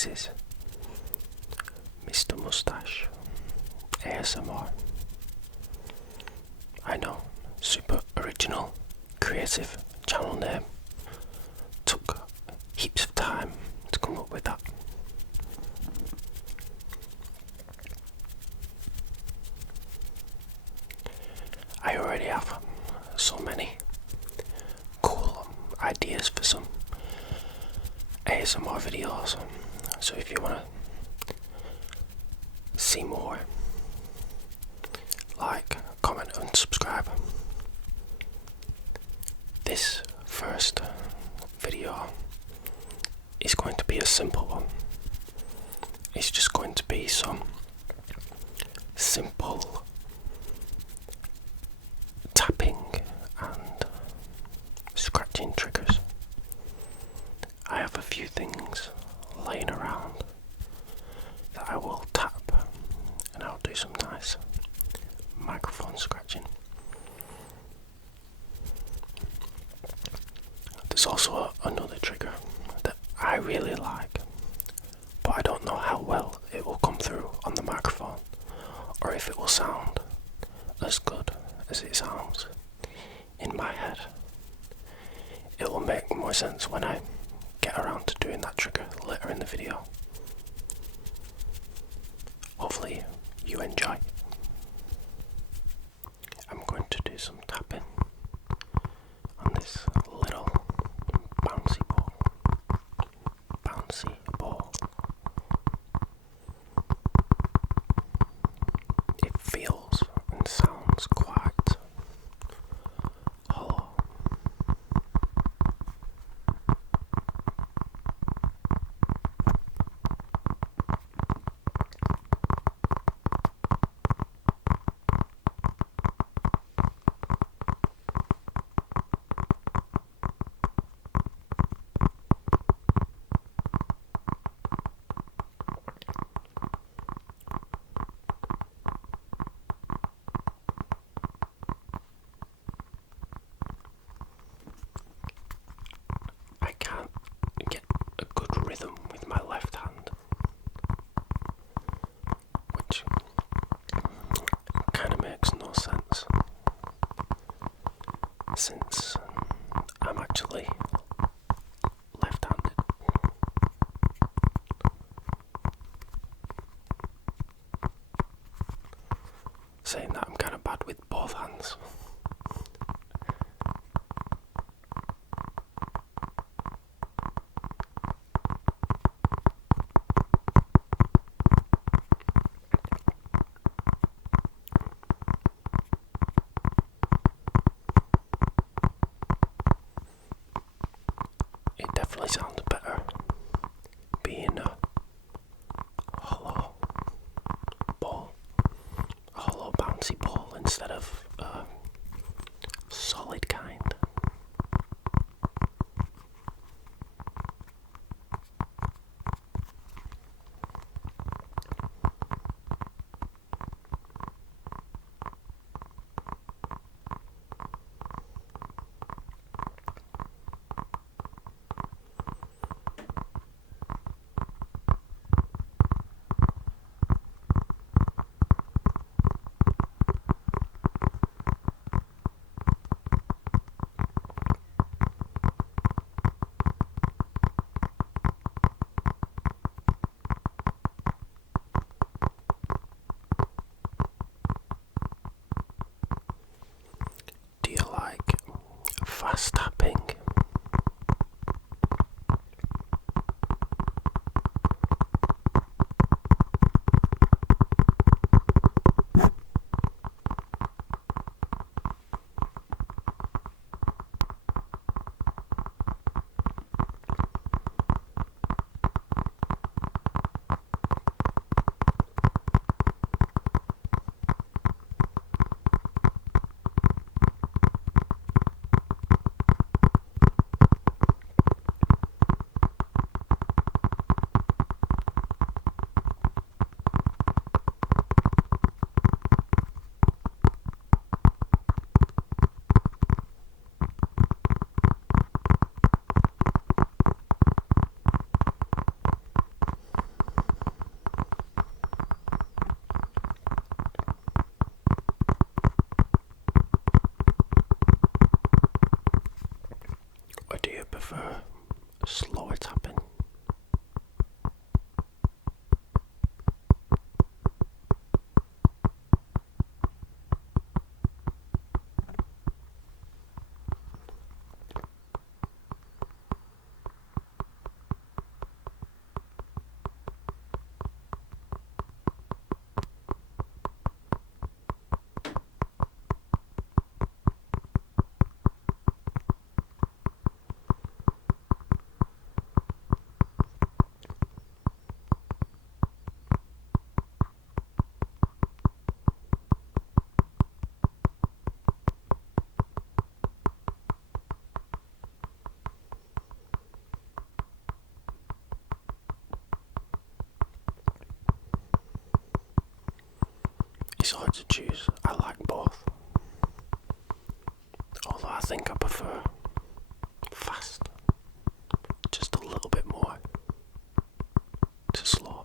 This is Mr. Mustache ASMR. I know, super original, creative channel name. Took heaps of time to come up with that. I already have so many cool ideas for some ASMR videos, so if you want to see more, like, comment and subscribe. This first video is going to be a simple one. It's just going to be some simple tapping and scratching triggers. I have a few things laying around that I will tap, and I'll do some nice microphone scratching. There's also another trigger that I really like, but I don't know how well it will come through on the microphone, or if it will sound as good as it sounds in my head. It will make more sense when I get around to doing that trigger later in the video. Hopefully you enjoy. I'm going to do some tapping on this little bouncy ball. It feels and sounds quite hollow. I can't get a good rhythm with my left hand, which kind of makes no sense, since I'm actually left-handed. Saying that, I'm kind of bad with both hands. prefer slower tapping. It's hard to choose. I like both. Although I think I prefer fast just a little bit more to slow.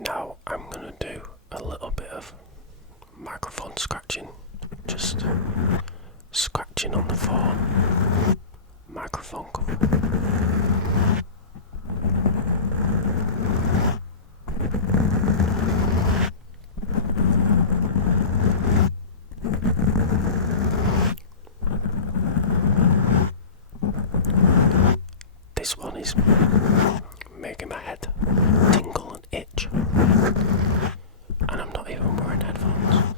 Now I'm going to do a little bit of microphone scratching, just scratching on the phone microphone cover. This one is making my head tingle and itch, and I'm not even wearing headphones.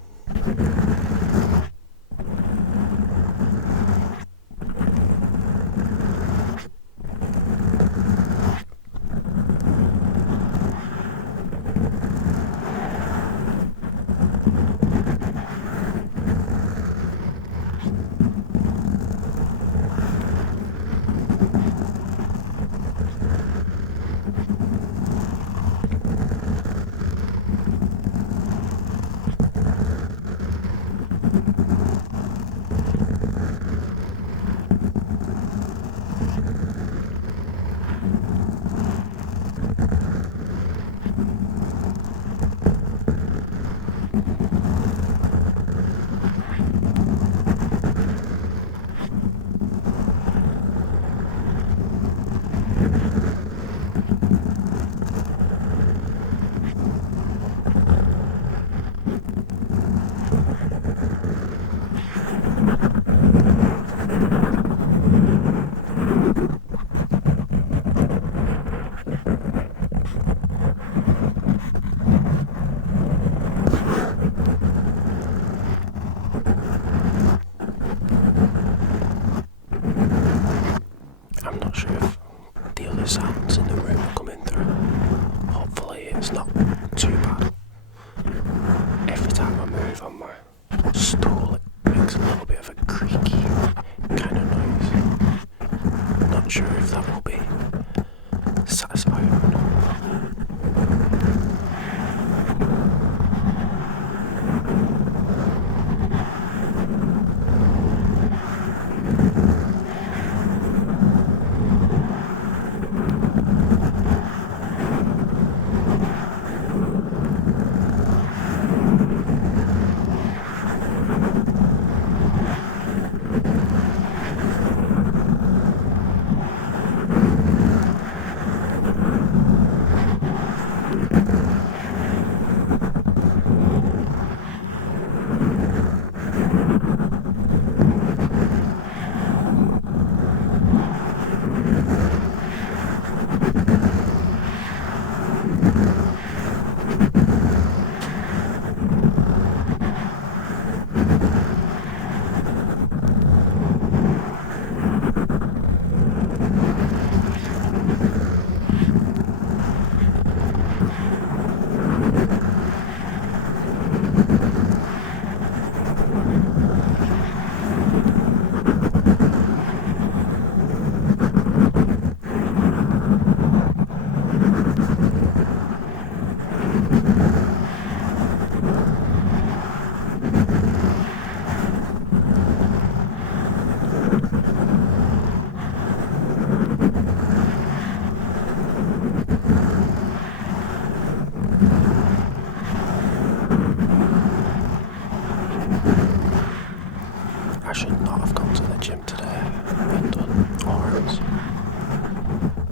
gym today and done arms.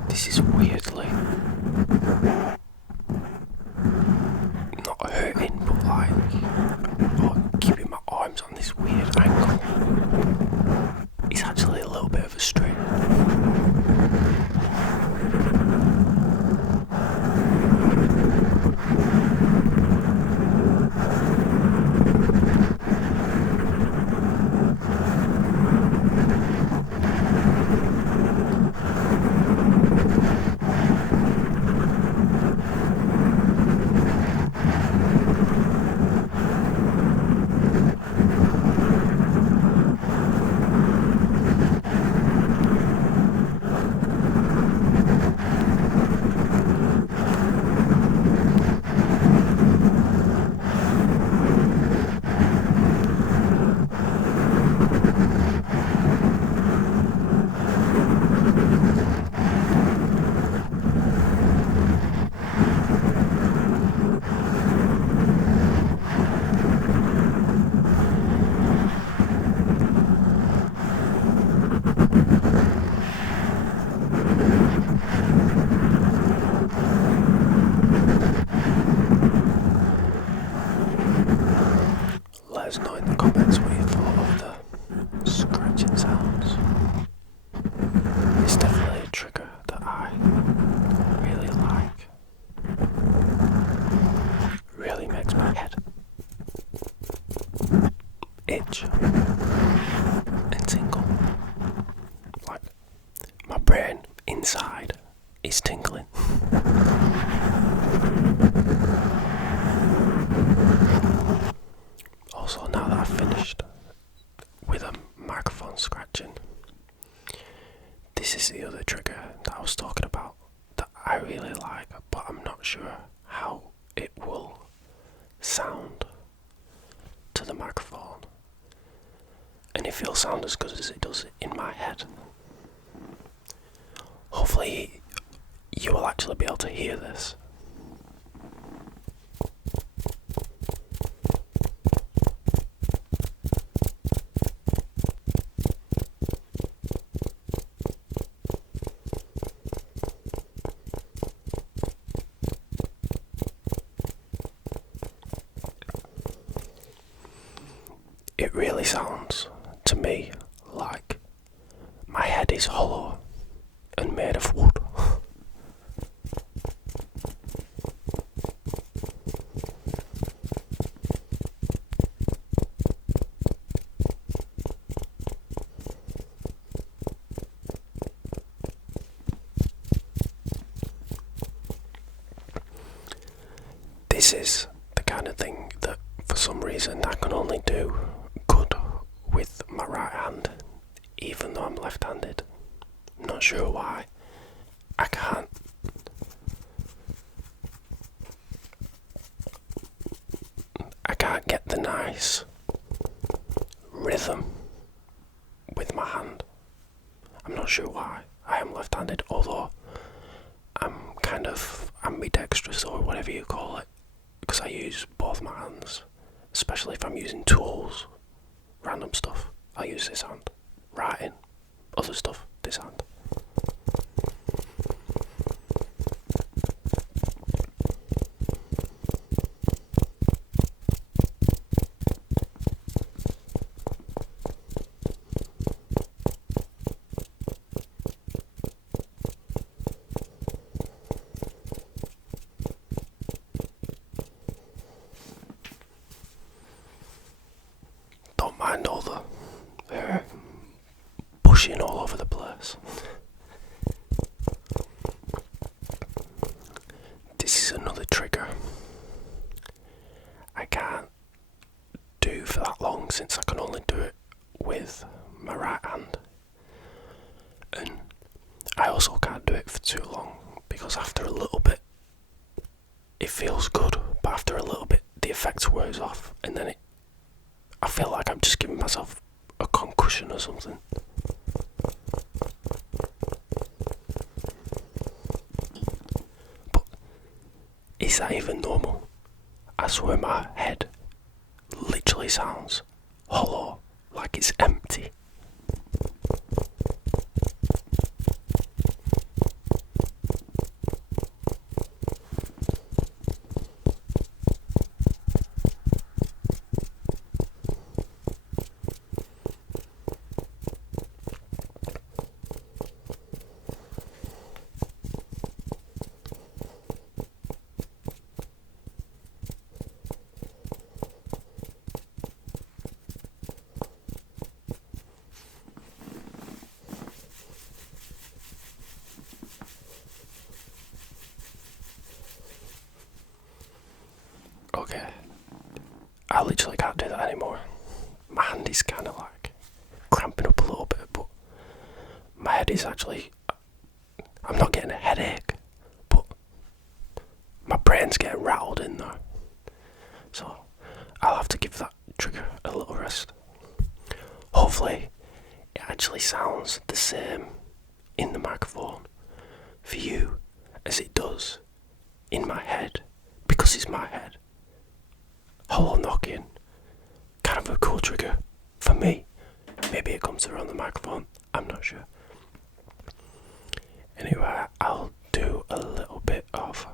This is weirdly not hurting, but like keeping my arms on this weird angle. It's actually a little bit of a strain. Let us know in the comments what you thought of the scratching sounds. It's definitely a trigger that I really like. Really makes my head itch and tingle. Like my brain inside is tingling. Also, now that I've finished with a microphone scratching, this is the other trigger that I was talking about that I really like, but I'm not sure how it will sound to the microphone and if it'll sound as good as it does in my head. Hopefully you will actually be able to hear this. It really sounds to me like my head is hollow and made of wood. This is the kind of thing that for some reason I can only do good with my right hand, even though I'm left-handed. Not sure why. I can't get the nice rhythm with my hand. I'm not sure why. I am left-handed, although I'm ambidextrous or whatever you call it, because I use both my hands, especially if I'm using tools, random stuff. I use this hand. Writing, other stuff, this hand. Don't mind all the bushing all over the place. This is another trigger I can't do for that long, since I can only do it with my right hand, and I also can't do it for too long, because after a little bit it feels good, but after a little bit the effect wears off, and then I feel like I'm just giving myself a concussion or something. But is that even normal? I swear my head literally sounds hollow, like it's empty. I literally can't do that anymore. My hand is kind of like cramping up a little bit, but my head is actually, I'm not getting a headache, but my brain's getting rattled in there. So I'll have to give that trigger a little rest. Hopefully it actually sounds the same in the microphone for you as it does in my head, because it's my head. Hollow knocking, kind of a cool trigger for me. Maybe it comes through on the microphone, I'm not sure. Anyway, I'll do a little bit of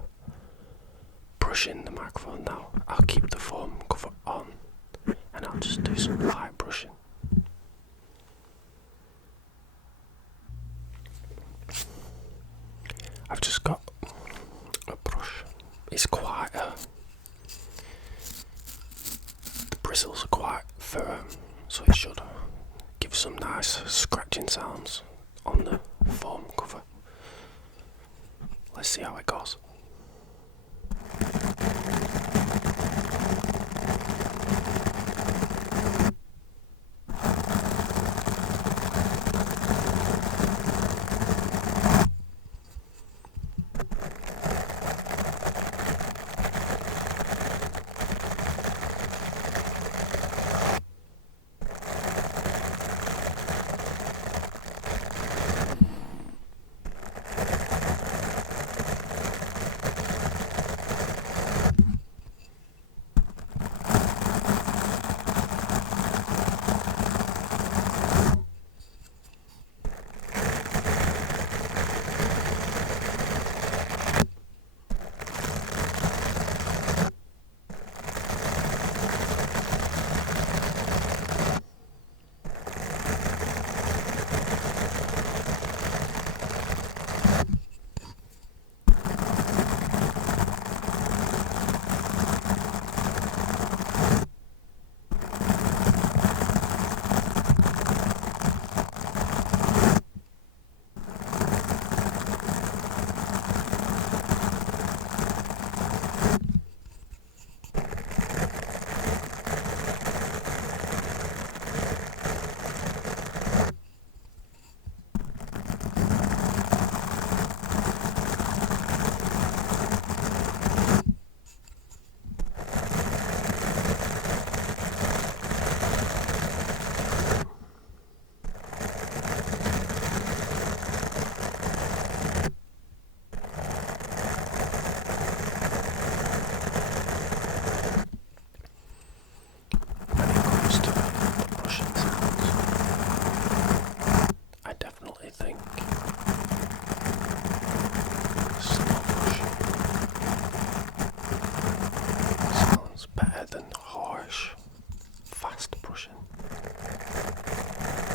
brushing the microphone now. I'll keep the foam cover on and I'll just do some light brushing. I've just got a brush. It's quite the bristles are quite firm, so it should give some nice scratching sounds on the foam cover. Let's see how it goes.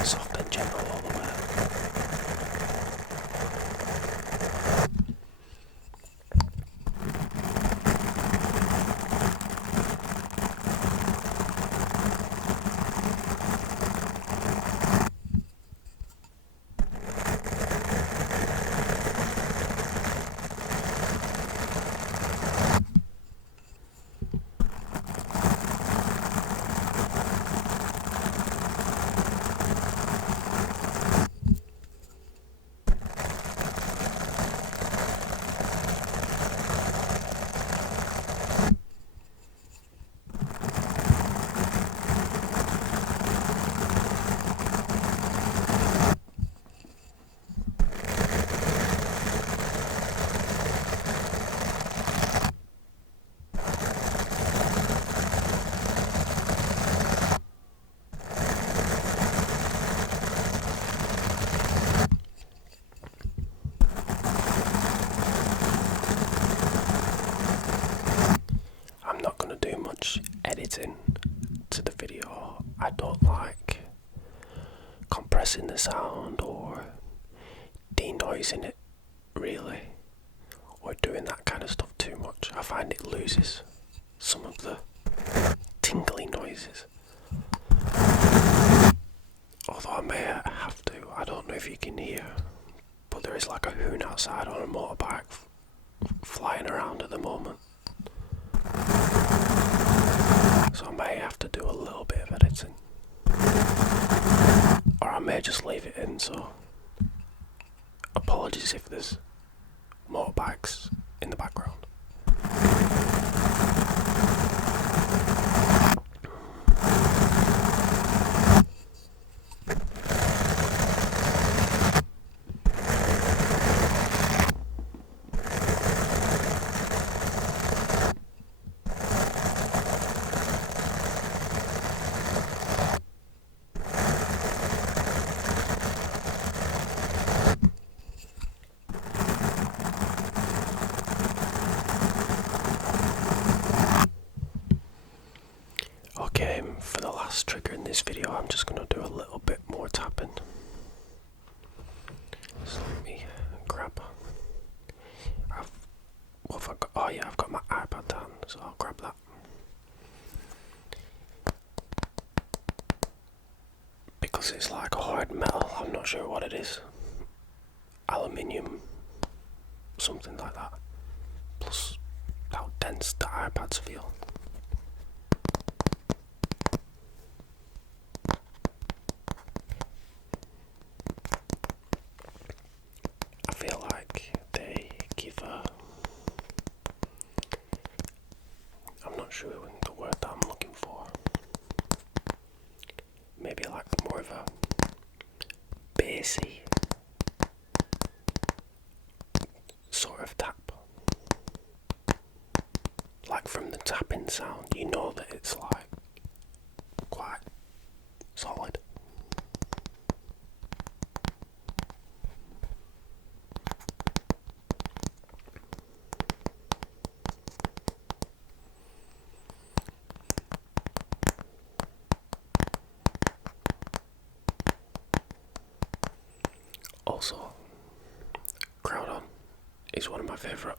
Soft and gentle all the way. Editing to the video. I don't like compressing the sound or denoising it really, or doing that kind of stuff too much. I find it loses some of the tingly noises. Although I may have to, I don't know if you can hear, but there is like a hoon outside on a motorbike flying around at the moment. So so I may have to do a little bit of editing, or I may just leave it in, so apologies if there's motorbikes in the background. Okay, for the last trigger in this video, I'm just going to do a little bit more tapping. So let me grab. What have I got? Oh yeah, I've got my iPad down, so I'll grab that. Because it's like hard metal, I'm not sure what it is. Aluminium, something like that. Plus how dense the iPads feel. I feel like they give I'm not sure the word that I'm looking for. Maybe like more of a bassy sort of tap. Like from the tapping sound, you know that it's like quite solid. Also, Groudon is one of my favourite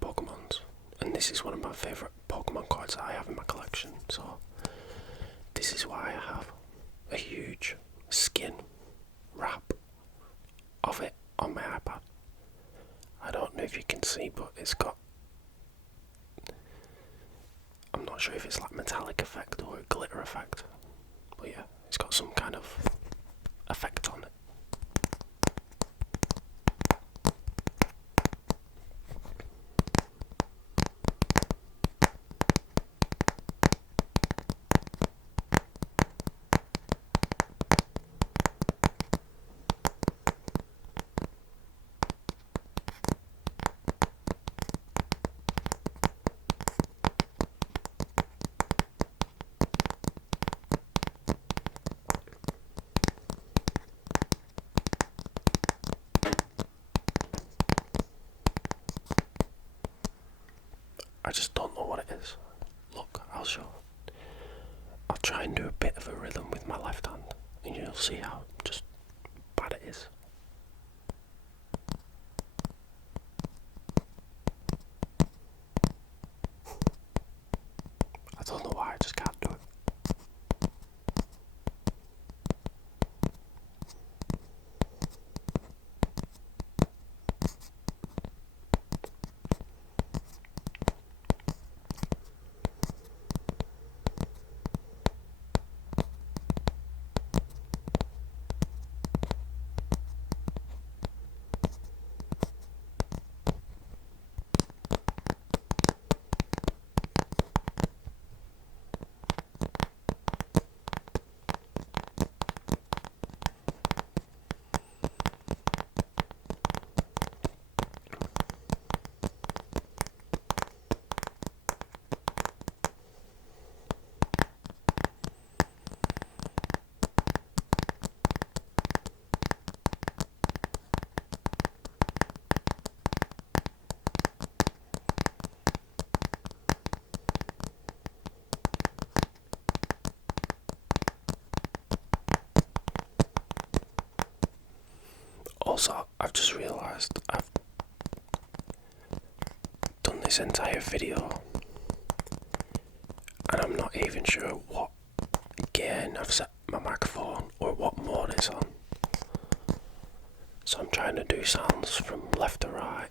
Pokemons, and this is one of my favourite Pokemon cards that I have in my collection, so this is why I have a huge skin wrap of it on my iPad. I don't know if you can see, but it's got, I'm not sure if it's like metallic effect or a glitter effect, but yeah, it's got some kind of effect on it. I just don't know what it is. Look, I'll show. I'll try and do a bit of a rhythm with my left hand, and you'll see how just bad it is. I don't know why, I just can't do it. Also, I've just realised I've done this entire video and I'm not even sure what gain I've set my microphone or what mode it's on. So I'm trying to do sounds from left to right,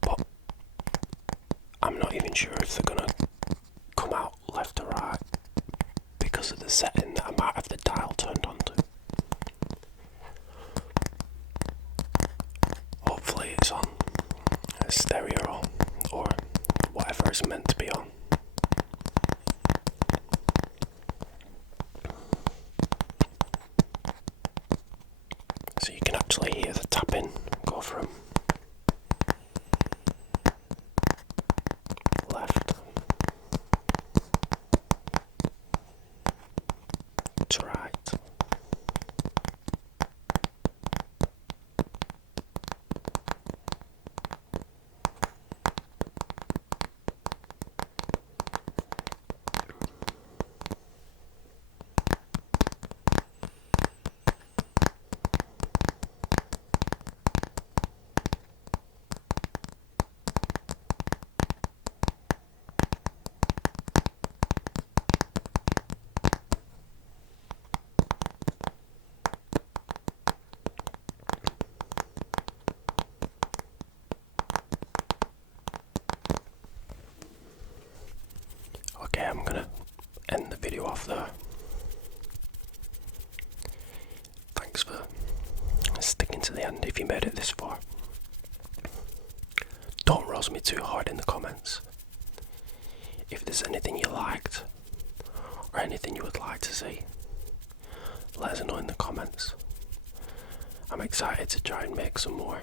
but I'm not even sure if they're gonna come out left or right because of the setting that I might have the dial turned on to. Hopefully it's on stereo or whatever it's meant to be on. So you can actually hear the tapping go from left to right. Okay, I'm gonna end the video off there. Thanks for sticking to the end if you made it this far. Don't roast me too hard in the comments. If there's anything you liked or anything you would like to see, let us know in the comments. I'm excited to try and make some more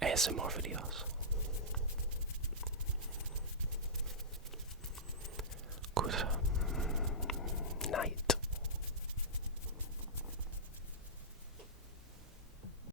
ASMR videos.